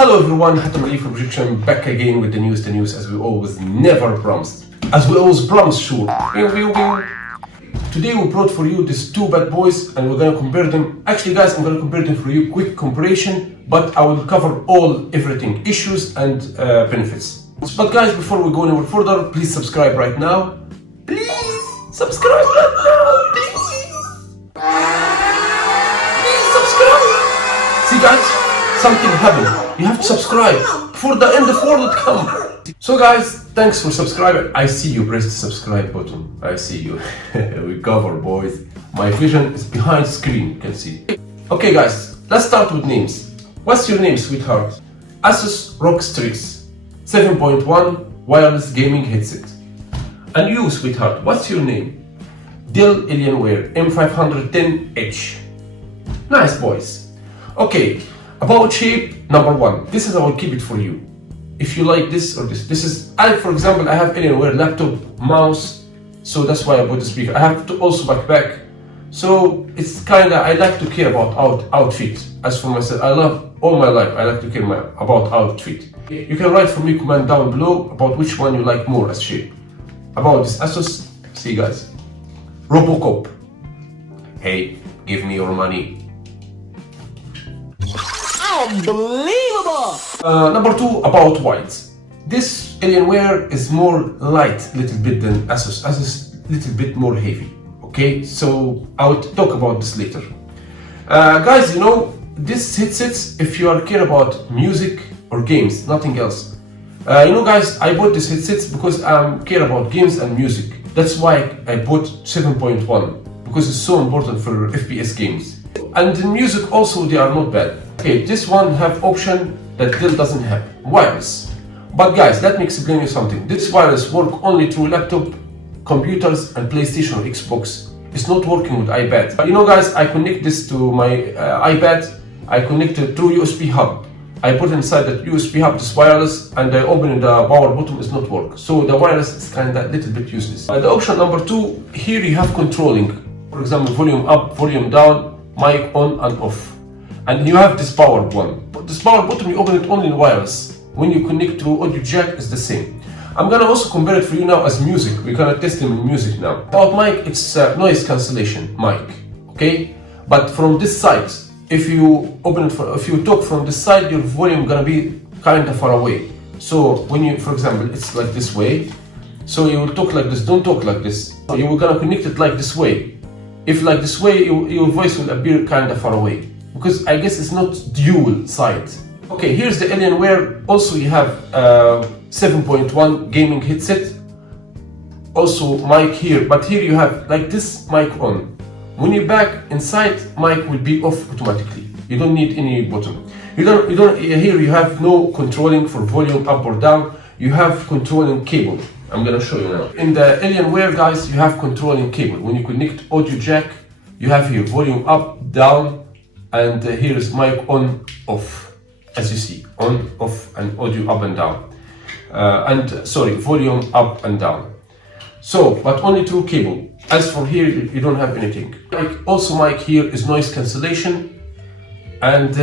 Hello everyone, Hatem from Objection, back again with the news as we always never promised. As we always promised, sure. Today we brought for you these two bad boys and we're gonna compare them. Actually guys, I'm gonna compare them for you, quick comparison, but I will cover everything, issues and benefits. But guys, before we go any further, please subscribe right now. Please subscribe right now, please. Please subscribe. See guys, something happened. You have to subscribe before the end of the world come. So guys, thanks for subscribing. I see you press the subscribe button. I see you. We cover, boys. My vision is behind screen, you can see. Okay guys, let's start with names. What's your name, sweetheart? ASUS ROG STRIX 7.1 wireless gaming headset. And you, sweetheart, what's your name? Dell ALIENWARE M510H. Nice, boys. Okay, about shape, number one. This is, I will keep it for you. If you like this or this. This is, for example, I have ALIENWARE laptop, mouse, so that's why I bought the speaker. I have to also backpack. So it's kinda, I like to care about outfit. As for myself, I love all my life, I like to care about outfit. You can write for me comment down below about which one you like more as shape. About this ASUS, see guys. Robocop. Hey, give me your money. Unbelievable! Number two, about whites. This ALIENWARE is more light little bit than ASUS. ASUS little bit more heavy. Okay, so I'll talk about this later. Guys, you know, this headsets, if you are care about music or games, nothing else. You know guys, I bought this headsets because I care about games and music. That's why I bought 7.1, because it's so important for FPS games. And in music also, they are not bad. Okay, this one have option that Dell doesn't have, wireless. But guys, let me explain you something. This wireless work only through laptop, computers and PlayStation or Xbox. It's not working with iPad. But you know guys, I connect this to my iPad. I connect it through USB hub. I put inside that USB hub this wireless and I open the power button, it's not work. So the wireless is kinda little bit useless. The option number two, here you have controlling. For example, volume up, volume down, mic on and off. And you have this power one. But this power button, you open it only in wireless. When you connect to audio jack, it's the same. I'm gonna also compare it for you now as music. We're gonna test them in music now. About mic, it's noise cancellation mic, okay? But from this side, if you open it, if you talk from this side, your volume gonna be kinda far away. So when you, for example, it's like this way. So you will talk like this. Don't talk like this. So you will gonna connect it like this way. If like this way, your voice will appear kinda far away. Because I guess it's not dual side. Okay, here's the ALIENWARE. Also you have 7.1 gaming headset. Also mic here, but here you have like this mic on. When you back inside, mic will be off automatically. You don't need any button. Here you have no controlling for volume up or down. You have controlling cable. I'm gonna show you now. In the ALIENWARE guys, you have controlling cable. When you connect audio jack, you have here volume up, down, and here is mic on, off, as you see, on, off, and audio up and down. Volume up and down. So, but only through cable. As for here, you don't have anything. Also mic here is noise cancellation. And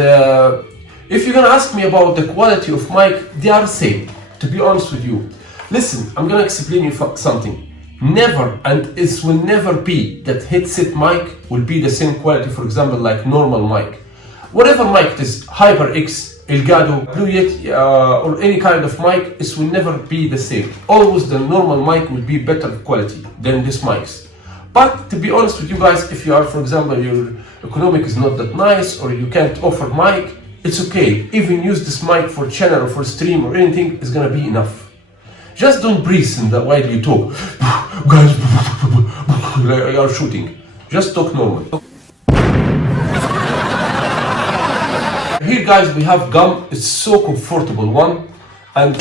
if you're gonna ask me about the quality of mic, they are the same, to be honest with you. Listen, I'm gonna explain you something. Never, and it will never be that headset mic will be the same quality, for example, like normal mic. Whatever mic it is, HyperX, Elgato, Blue Yeti, or any kind of mic, it will never be the same. Always the normal mic will be better quality than these mics. But to be honest with you guys, if you are, for example, your economic is not that nice or you can't offer mic, it's okay. Even use this mic for channel or for stream or anything, it's gonna be enough. Just don't breathe in the while you talk. Guys, you are shooting. Just talk normal. Here guys, we have gum. It's so comfortable one. And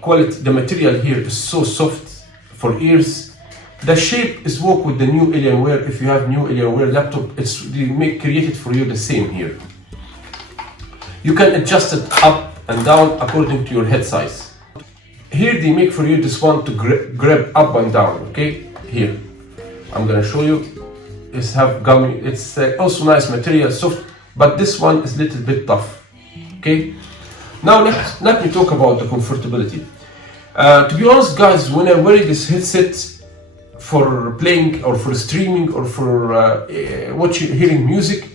quality, the material here is so soft for ears. The shape is work with the new ALIENWARE. If you have new ALIENWARE laptop, it's created for you the same here. You can adjust it up and down according to your head size. Here they make for you this one to grab up and down, okay? Here, I'm gonna show you. It's have gummy, it's also nice material, soft, but this one is a little bit tough, okay? Now let me talk about the comfortability. To be honest guys, when I wear this headset for playing or for streaming or for hearing music,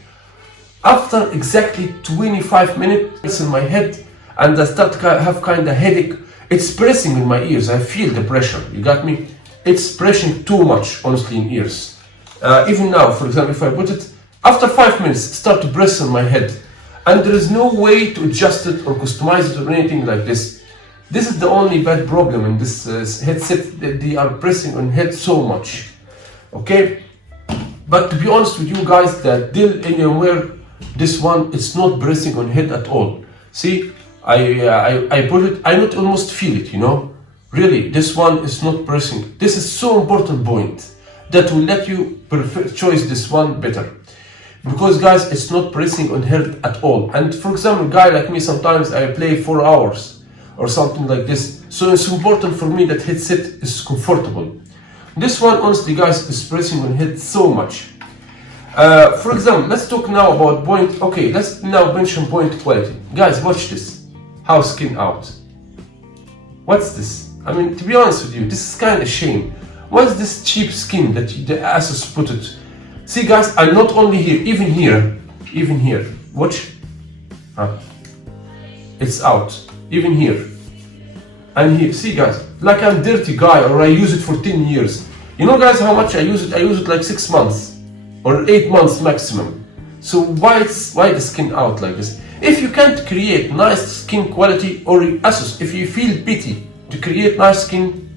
after exactly 25 minutes in my head and I start to have kind of headache, it's pressing in my ears. I feel the pressure, you got me? It's pressing too much, honestly, in ears. Even now, for example, if I put it, after 5 minutes, it start to press on my head. And there is no way to adjust it or customize it or anything like this. This is the only bad problem in this headset, that they are pressing on head so much. Okay? But to be honest with you guys, that Alienware, this one, it's not pressing on head at all. See, I put it, I not almost feel it, you know. Really, this one is not pressing. This is so important point that will let you choose this one better. Because guys, it's not pressing on head at all. And for example, guy like me, sometimes I play 4 hours or something like this. So it's important for me that headset is comfortable. This one, honestly guys, is pressing on head so much. For example, let's talk now about point. Okay, let's now mention point quality. Guys, watch this. How skin out. What's this? I mean, to be honest with you, this is kind of shame. What's this cheap skin that the ASUS put it? See guys, I'm not only here, even here, watch. It's out, even here. And here, see guys, like I'm dirty guy or I use it for 10 years. You know guys how much I use it? I use it like 6 months or 8 months maximum. So why the skin out like this? If you can't create nice skin quality, or ASUS, if you feel pity to create nice skin,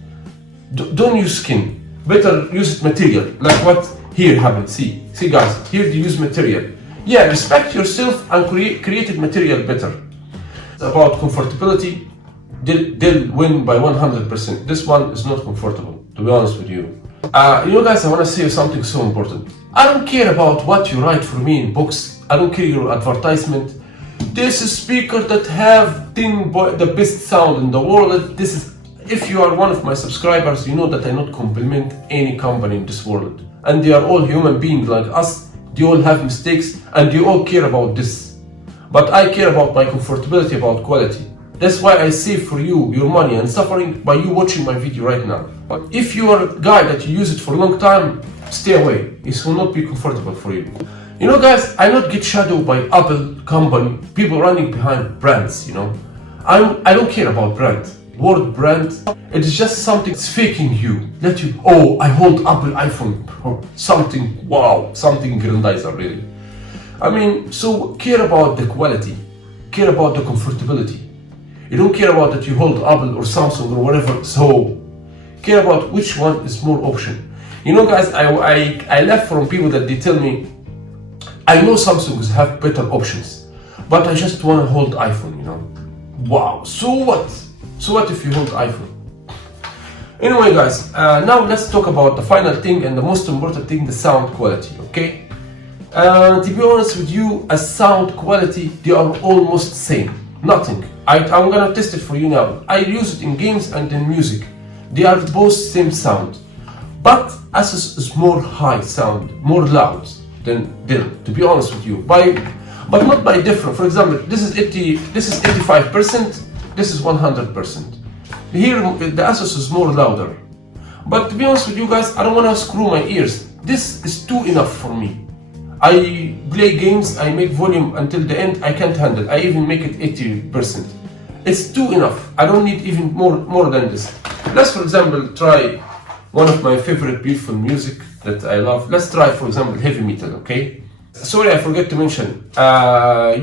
don't use skin. Better use material, like what here happened. See guys, here they use material. Yeah, respect yourself and created material better. About comfortability, they'll win by 100%. This one is not comfortable, to be honest with you. You know guys, I want to say something so important. I don't care about what you write for me in books. I don't care your advertisement. This is speaker that have the best sound in the world. This is, if you are one of my subscribers, you know that I not compliment any company in this world. And they are all human beings like us. They all have mistakes and they all care about this. But I care about my comfortability, about quality. That's why I save for you your money and suffering by you watching my video right now. But if you are a guy that you use it for a long time, stay away. It will not be comfortable for you. You know guys, I not get shadowed by Apple company, people running behind brands, you know. I don't care about brand. Word brand, it is just something that's faking you. Let you, oh, I hold Apple iPhone or something, wow, something grandizer really. I mean, so care about the quality, care about the comfortability. You don't care about that you hold Apple or Samsung or whatever, so care about which one is more option. You know guys, I left from people that they tell me, I know Samsungs have better options, but I just want to hold iPhone, you know. Wow, so what? So what if you hold iPhone? Anyway guys, now let's talk about the final thing and the most important thing, the sound quality, okay? To be honest with you, as sound quality, they are almost same. Nothing. I'm gonna test it for you now. I use it in games and in music. They are both same sound. But ASUS is more high sound, more loud than Dell, to be honest with you. But not by different. For example, this is 85%, this is 100%. Here the ASUS is more louder. But to be honest with you guys, I don't wanna screw my ears. This is too enough for me. I play games, I make volume until the end, I can't handle. I even make it 80%. It's too enough. I don't need even more than this. Let's for example try one of my favorite beautiful music that I love. Let's try for example heavy metal, okay? Sorry, I forgot to mention,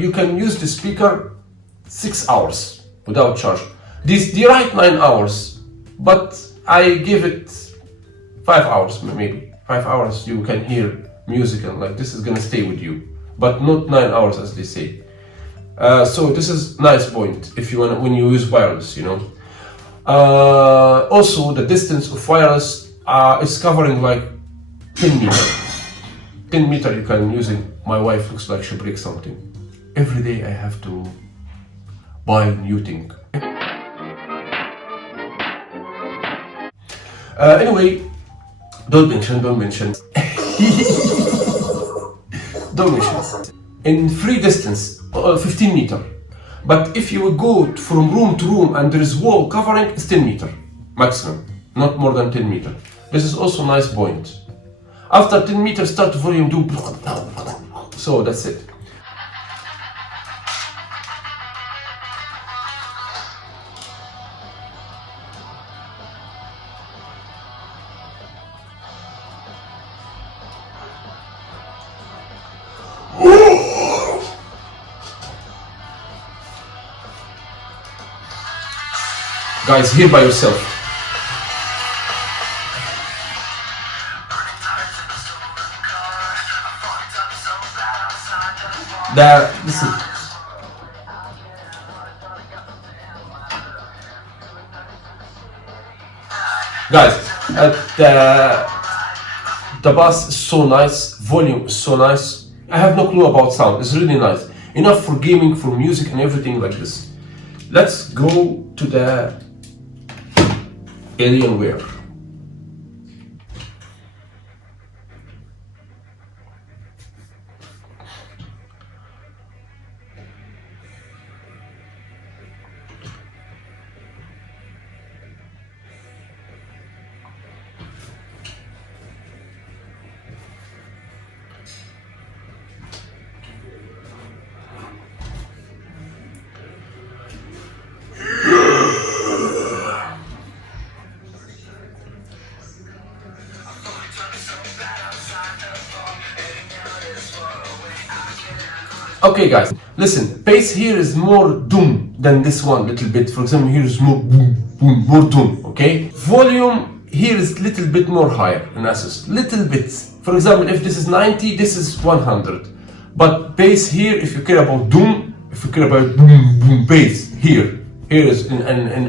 you can use the speaker 6 hours without charge. They write 9 hours, but I give it 5 hours maybe. 5 hours you can hear music and like this is gonna stay with you, but not 9 hours as they say. So this is nice point if you wanna, when you use wireless, you know. Also the distance of wireless is covering like 10 meters. 10 meters you can use it. My wife looks like she breaks something. Every day I have to buy new thing. Anyway, don't mention. Don't mention. In free distance, 15 meter. But if you will go from room to room and there is wall covering, it's 10 meter maximum, not more than 10 meter. This is also a nice point. After 10 meters, start volume do. So that's it. Guys, hear by yourself. Listen. Guys, the bass is so nice, volume is so nice. I have no clue about sound, it's really nice. Enough for gaming, for music and everything like this. Let's go to the Alienware. Okay guys, listen, bass here is more doom than this one little bit. For example, here is more boom, boom, more doom, okay? Volume here is little bit more higher in ASUS, little bit. For example, if this is 90, this is 100. But bass here, if you care about doom, if you care about boom, boom, bass, here is in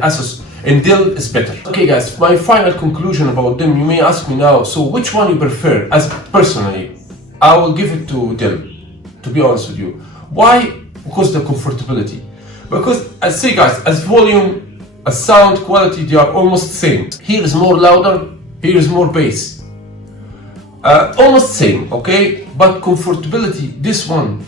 ASUS, and Dell is better. Okay guys, my final conclusion about them, you may ask me now, so which one you prefer? As personally, I will give it to Dell, to be honest with you. Why? Because the comfortability. Because I say guys, as volume, as sound quality, they are almost same. Here is more louder, here is more bass. Almost same, okay? But comfortability, this one,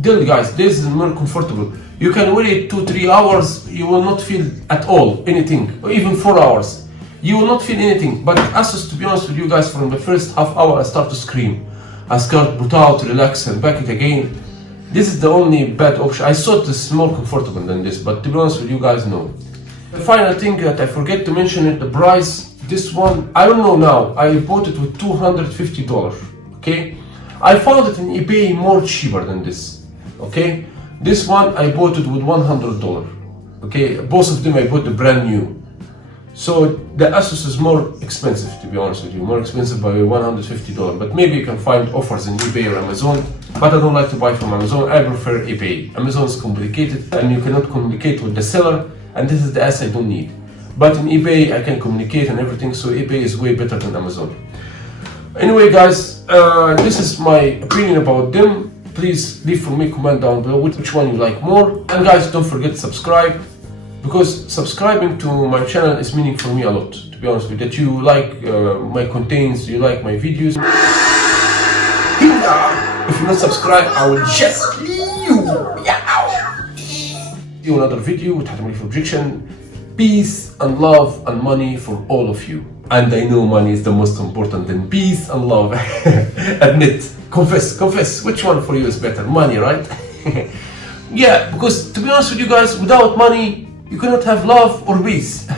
Dell guys, this is more comfortable. You can wear it 2-3 hours, you will not feel at all anything, or even 4 hours. You will not feel anything. But ASUS, to be honest with you guys, from the first half hour I start to scream. I start put out, relax and back it again. This is the only bad option. I thought this is more comfortable than this, but to be honest with you guys, no. The final thing that I forget to mention is the price. This one, I don't know now, I bought it with $250, okay? I found it in eBay more cheaper than this, okay? This one, I bought it with $100, okay? Both of them I bought the brand new. So the ASUS is more expensive, to be honest with you, more expensive by $150. But maybe you can find offers in eBay or Amazon. But I don't like to buy from Amazon. I prefer eBay. Amazon is complicated, and you cannot communicate with the seller. And this is the ass I don't need. But in eBay, I can communicate and everything. So eBay is way better than Amazon. Anyway, guys, this is my opinion about them. Please leave for me a comment down below which one you like more. And guys, don't forget to subscribe. Because subscribing to my channel is meaning for me a lot, to be honest with you. That you like my contents, you like my videos. If you're not subscribed, I will just leave you. See you another video with Hatem for Objection. Peace and love and money for all of you. And I know money is the most important than peace and love. Admit, confess, which one for you is better? Money, right? Yeah, because to be honest with you guys, without money, you cannot have love or peace.